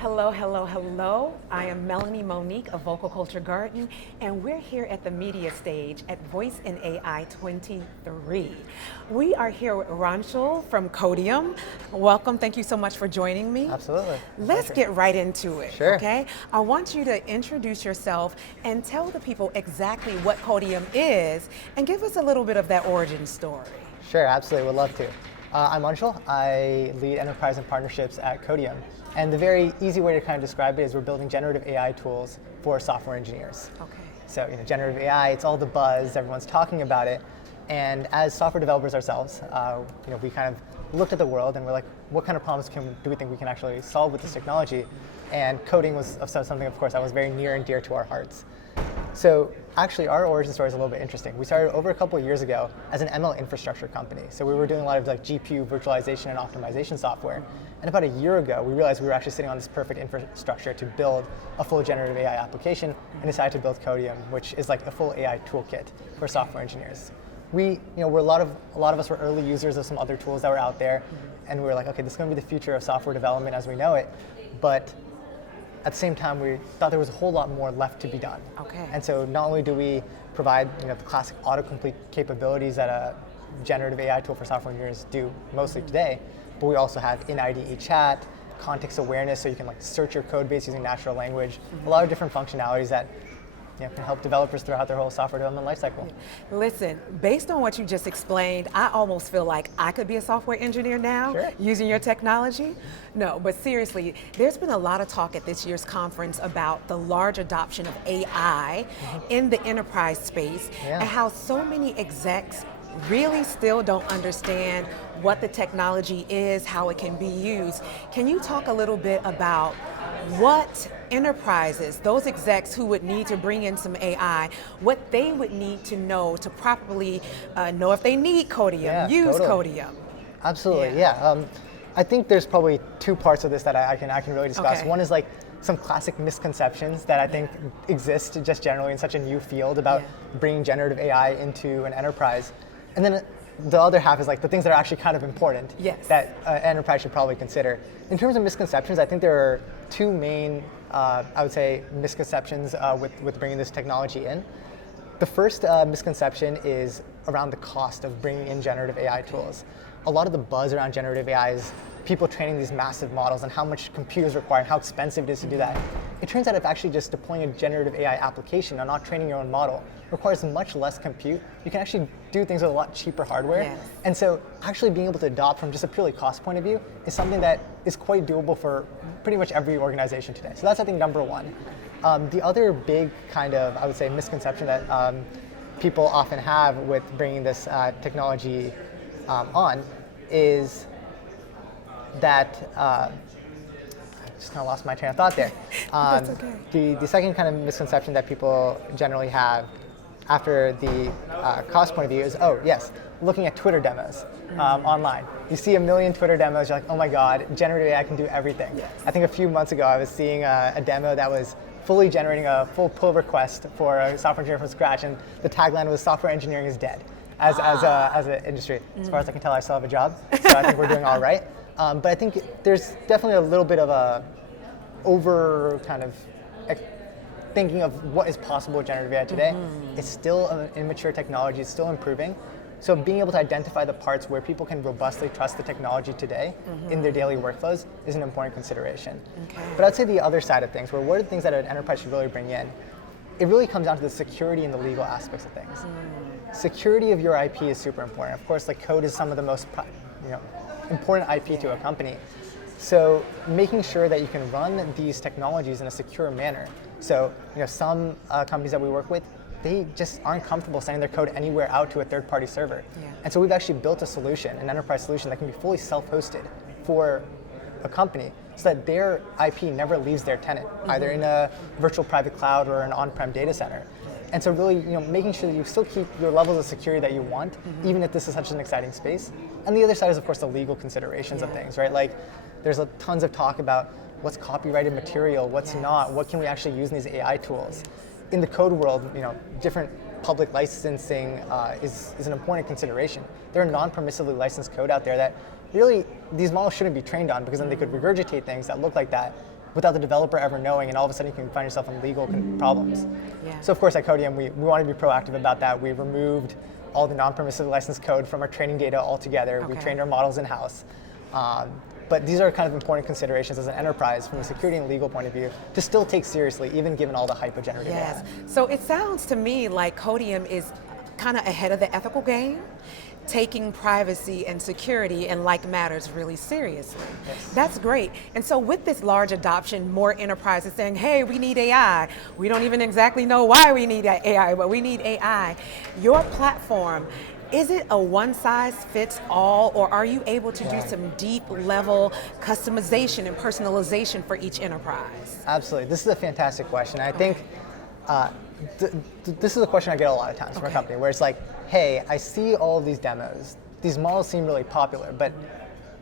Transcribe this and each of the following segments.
Hello, hello, hello. I am Mellini Monique of Vocal Culture Garden, and we're here at the media stage at Voice in AI 23. We are here with Anshul from Codeium. Welcome, thank you so much for joining me. Absolutely. Let's get right into it, Sure. okay? I want you to introduce yourself and tell the people exactly what Codeium is and give us a little bit of that origin story. Sure, absolutely, would love to. I'm Anshul. I lead enterprise and partnerships at Codeium. And the very easy way to kind of describe it is we're building generative AI tools for software engineers. Okay. So, generative AI, it's all the buzz, everyone's talking about it. And as software developers ourselves, we kind of looked at the world and we're like, what kind of problems do we think we can actually solve with this technology? And coding was something, of course, that was very near and dear to our hearts. So actually, our origin story is a little bit interesting. We started over a couple of years ago as an ML infrastructure company. So we were doing a lot of GPU virtualization and optimization software. And about a year ago, we realized we were actually sitting on this perfect infrastructure to build a full generative AI application and decided to build Codeium, which is like a full AI toolkit for software engineers. We're a lot of us were early users of some other tools that were out there, and we were like, okay, this is going to be the future of software development as we know it. But at the same time, we thought there was a whole lot more left to be done. Okay. And so not only do we provide the classic autocomplete capabilities that a generative AI tool for software engineers do mostly today, but we also have in-IDE chat, context awareness, so you can search your code base using natural language, a lot of different functionalities that can help developers throughout their whole software development lifecycle. Listen, based on what you just explained, I almost feel like I could be a software engineer now using your technology. No, but seriously, there's been a lot of talk at this year's conference about the large adoption of AI in the enterprise space and how so many execs really still don't understand what the technology is, how it can be used. Can you talk a little bit about what enterprises, those execs who would need to bring in some AI, what they would need to know to properly know if they need Codeium, use Codeium? Absolutely, I think there's probably two parts of this that I can really discuss. Okay. One is some classic misconceptions that I think exist just generally in such a new field about bringing generative AI into an enterprise. And then the other half is the things that are actually kind of important that enterprise should probably consider. In terms of misconceptions, I think there are two main, I would say, misconceptions with bringing this technology in. The first misconception is around the cost of bringing in generative AI tools. A lot of the buzz around generative AI is people training these massive models and how much compute is required, how expensive it is to do that. It turns out if actually just deploying a generative AI application and not training your own model requires much less compute, you can actually do things with a lot cheaper hardware. And so actually being able to adopt from just a purely cost point of view is something that is quite doable for pretty much every organization today. So that's, I think, number one. The other big kind of, I would say, misconception that people often have with bringing this technology on is that, I just kind of lost my train of thought there. That's okay. The second kind of misconception that people generally have after the cost point of view is, looking at Twitter demos online. You see a million Twitter demos, you're like, oh my God, generative AI can do everything. I think a few months ago I was seeing a demo that was fully generating a full pull request for a software engineer from scratch, and the tagline was "Software engineering is dead." As an industry, as far as I can tell, I still have a job, so I think we're doing all right. But I think there's definitely a little bit of a over kind of thinking of what is possible with generative AI today. It's still an immature technology, it's still improving. So being able to identify the parts where people can robustly trust the technology today in their daily workflows is an important consideration. But I'd say the other side of things, where what are the things that an enterprise should really bring in, it really comes down to the security and the legal aspects of things. Security of your IP is super important. Of course, code is some of the most important IP to a company. So making sure that you can run these technologies in a secure manner. So some companies that we work with, they just aren't comfortable sending their code anywhere out to a third-party server. And so we've actually built a solution, an enterprise solution that can be fully self-hosted for a company so that their IP never leaves their tenant, either in a virtual private cloud or an on-prem data center. And so really, making sure that you still keep your levels of security that you want, even if this is such an exciting space. And the other side is, of course, the legal considerations of things, right? There's tons of talk about what's copyrighted material, what's not, what can we actually use in these AI tools. In the code world, different public licensing is an important consideration. There are non-permissively licensed code out there that really these models shouldn't be trained on, because then they could regurgitate things that look like that, without the developer ever knowing, and all of a sudden you can find yourself in legal problems. Yeah. So of course at Codeium, we want to be proactive about that. We removed all the non-permissive licensed code from our training data altogether. Okay. We trained our models in-house. But these are kind of important considerations as an enterprise from a security and legal point of view to still take seriously, even given all the hype of generative Yes. AI. So it sounds to me like Codeium is kind of ahead of the ethical game, taking privacy and security and like matters really seriously. Yes. That's great. And so with this large adoption, more enterprises saying, hey, we need AI. We don't even exactly know why we need AI, but we need AI. Your platform, is it a one-size-fits-all, or are you able to do some deep-level customization and personalization for each enterprise? Absolutely. This is a fantastic question. I think this is a question I get a lot of times from a company where it's like, hey, I see all of these demos. These models seem really popular, but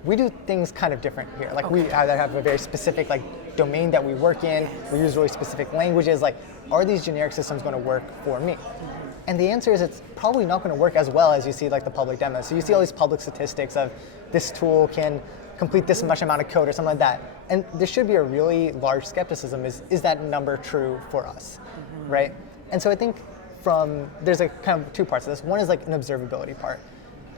we do things kind of different here. Like we either have a very specific domain that we work in, we use really specific languages. Like, are these generic systems going to work for me? And the answer is it's probably not going to work as well as you see the public demos. So you see all these public statistics of this tool can complete this much amount of code or something like that. And there should be a really large skepticism, is that number true for us, right? And so I think there's a kind of two parts of this. One is an observability part.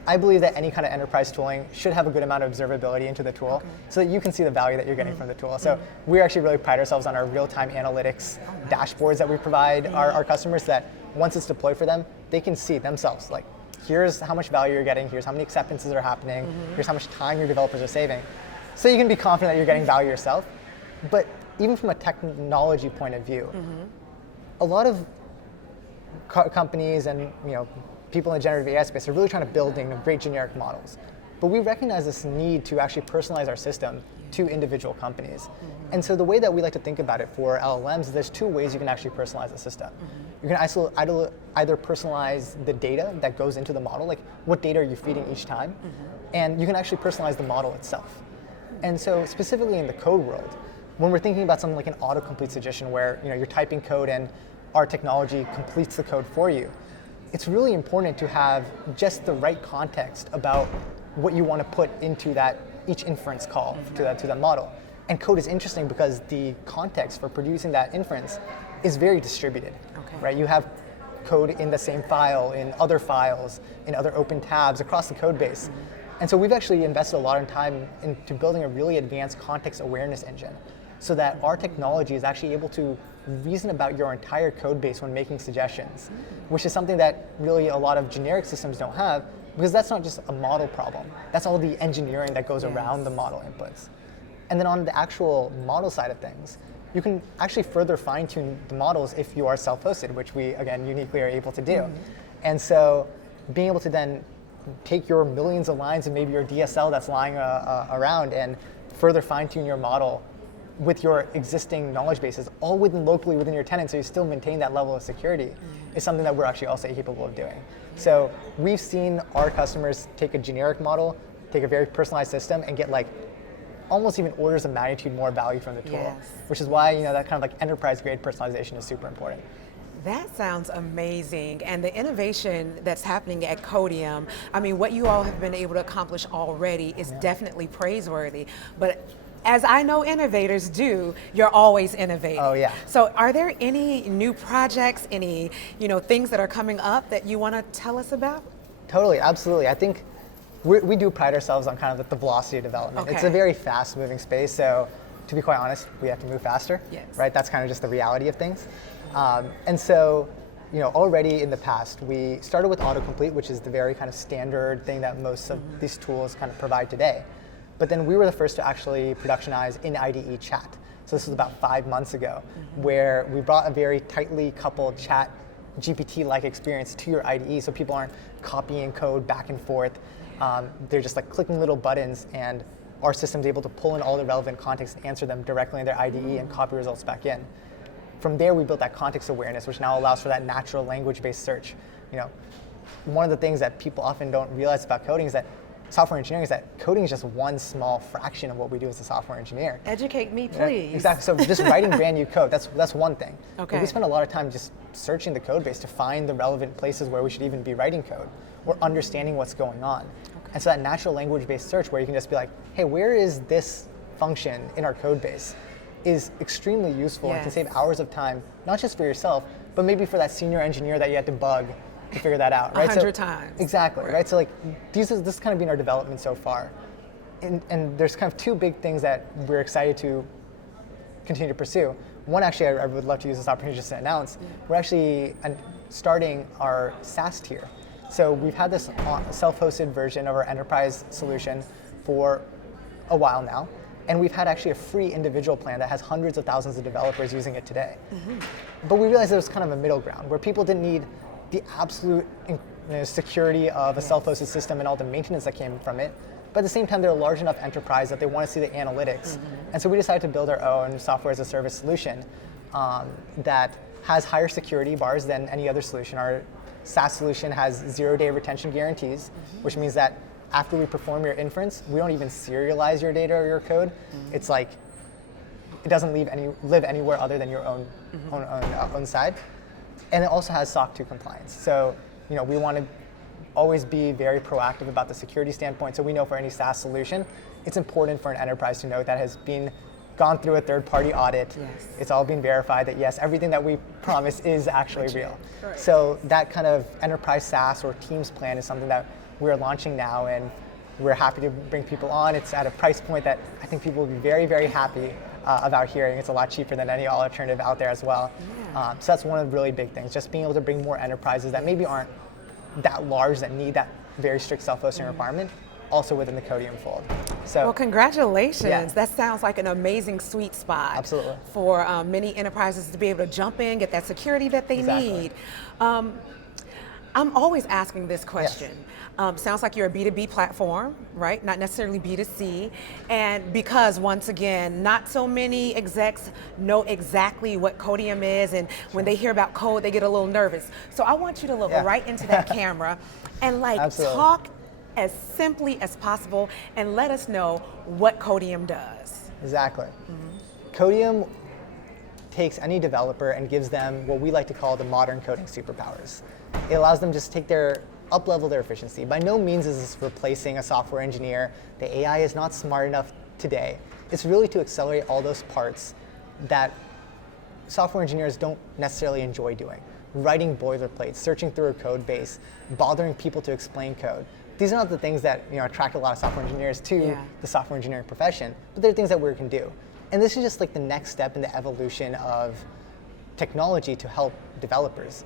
I believe that any kind of enterprise tooling should have a good amount of observability into the tool so that you can see the value that you're getting from the tool. So we actually really pride ourselves on our real-time analytics dashboards that we provide our customers, so that once it's deployed for them, they can see themselves, here's how much value you're getting, here's how many acceptances are happening, here's how much time your developers are saving. So you can be confident that you're getting value yourself. But even from a technology point of view, a lot of companies and people in the generative AI space are really trying to build great generic models. But we recognize this need to actually personalize our system to individual companies. And so the way that we like to think about it for LLMs is there's two ways you can actually personalize the system. You can either personalize the data that goes into the model, like what data are you feeding each time, and you can actually personalize the model itself. And so specifically in the code world, when we're thinking about something like an autocomplete suggestion where you're typing code and our technology completes the code for you, it's really important to have just the right context about what you want to put into each inference call to that model. And code is interesting because the context for producing that inference is very distributed, right? You have code in the same file, in other files, in other open tabs across the code base. And so we've actually invested a lot of time into building a really advanced context awareness engine so that our technology is actually able to reason about your entire code base when making suggestions, which is something that really a lot of generic systems don't have, because that's not just a model problem. That's all the engineering that goes around the model inputs. And then on the actual model side of things, you can actually further fine-tune the models if you are self-hosted, which we, again, uniquely are able to do. And so being able to then take your millions of lines and maybe your DSL that's lying around and further fine-tune your model with your existing knowledge bases, all locally within your tenant, so you still maintain that level of security, is something that we're actually also capable of doing. So we've seen our customers take a generic model, take a very personalized system, and get almost even orders of magnitude more value from the tool, which is why that kind of enterprise-grade personalization is super important. That sounds amazing. And the innovation that's happening at Codeium, I mean, what you all have been able to accomplish already is definitely praiseworthy. But as I know innovators do, you're always innovating. Oh, yeah. So are there any new projects, any things that are coming up that you want to tell us about? Totally, absolutely. I think we do pride ourselves on kind of the velocity of development. It's a very fast-moving space, so to be quite honest, we have to move faster, right? That's kind of just the reality of things. And so, already in the past, we started with autocomplete, which is the very kind of standard thing that most of these tools kind of provide today. But then we were the first to actually productionize in IDE chat. So this was about 5 months ago, where we brought a very tightly coupled chat GPT-like experience to your IDE, so people aren't copying code back and forth. They're just clicking little buttons, and our system's able to pull in all the relevant context and answer them directly in their IDE and copy results back in. From there, we built that context awareness, which now allows for that natural language-based search. One of the things that people often don't realize about coding is that software engineering is that coding is just one small fraction of what we do as a software engineer. Educate me, please. Exactly. So just writing brand new code, that's one thing. Okay. But we spend a lot of time just searching the code base to find the relevant places where we should even be writing code or understanding what's going on. And so that natural language-based search where you can just be like, hey, where is this function in our code base? is extremely useful and can Yes. save hours of time, not just for yourself, but maybe for that senior engineer that you had to bug to figure that out, right? 100 times. Exactly, right? So like this has kind of been our development so far. And there's kind of two big things that we're excited to continue to pursue. One, actually, I would love to use this opportunity just to announce, we're actually starting our SaaS tier. So we've had this self-hosted version of our enterprise solution for a while now, and we've had actually a free individual plan that has hundreds of thousands of developers using it today. But we realized there was kind of a middle ground where people didn't need the absolute security of a self-hosted system and all the maintenance that came from it. But at the same time, they're a large enough enterprise that they want to see the analytics. And so we decided to build our own software as a service solution that has higher security bars than any other solution. Our SaaS solution has 0-day retention guarantees, which means that after we perform your inference, we don't even serialize your data or your code. It's like, it doesn't live anywhere other than your own side. And it also has SOC 2 compliance. So, we want to always be very proactive about the security standpoint. So we know for any SaaS solution, it's important for an enterprise to know that has gone through a third-party audit. Yes. It's all been verified that yes, everything that we promise is actually real. Right. So that kind of enterprise SaaS or Teams plan is something that we're launching now, and we're happy to bring people on. It's at a price point that I think people will be very, very happy about hearing. It's a lot cheaper than any alternative out there as well. Yeah. So that's one of the really big things, just being able to bring more enterprises that maybe aren't that large, that need that very strict self-hosting requirement, also within the Codeium fold. So, Well, congratulations. Yeah. That sounds like an amazing sweet spot. Absolutely. For many enterprises to be able to jump in, get that security that they Exactly. need. I'm always asking this question. Sounds like you're a B2B platform, right? Not necessarily B2C. And because, once again, not so many execs know exactly what Codeium is, and when they hear about code, they get a little nervous. So I want you to look right into that camera and Absolutely. talk as simply as possible and let us know what Codeium does. Exactly. Codeium takes any developer and gives them what we like to call the modern coding superpowers. It allows them just to up-level their efficiency. By no means is this replacing a software engineer. The AI is not smart enough today. It's really to accelerate all those parts that software engineers don't necessarily enjoy doing. Writing boilerplates, searching through a code base, bothering people to explain code. These are not the things that attract a lot of software engineers to the software engineering profession, but they're things that we can do. And this is just like the next step in the evolution of technology to help developers.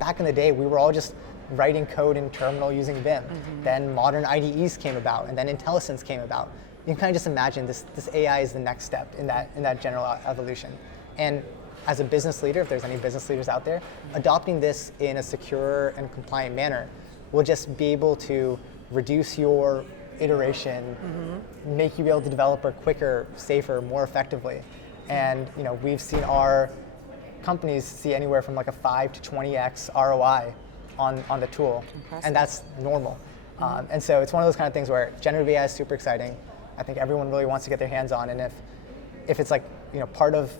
Back in the day, we were all just writing code in terminal using Vim. Then modern IDEs came about, and then IntelliSense came about. You can kind of just imagine this AI is the next step in that general evolution. And as a business leader, if there's any business leaders out there, adopting this in a secure and compliant manner will just be able to reduce your iteration, make you be able to develop quicker, safer, more effectively. And we've seen our companies see anywhere from like a 5 to 20x ROI on the tool. Impressive. And that's normal. And so it's one of those kind of things where generative AI is super exciting. I think everyone really wants to get their hands on, and if it's like part of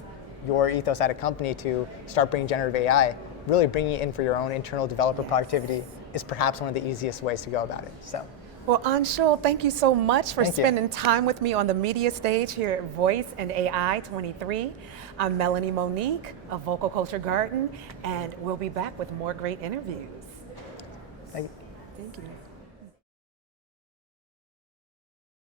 your ethos at a company to start bringing generative AI, really bringing it in for your own internal developer productivity is perhaps one of the easiest ways to go about it. So. Well, Anshul, thank you so much for Thank you. spending time with me on the media stage here at Voice and AI 23. I'm Mellini Monique of Vocal Culture Garden, and we'll be back with more great interviews. Thank you. Thank you.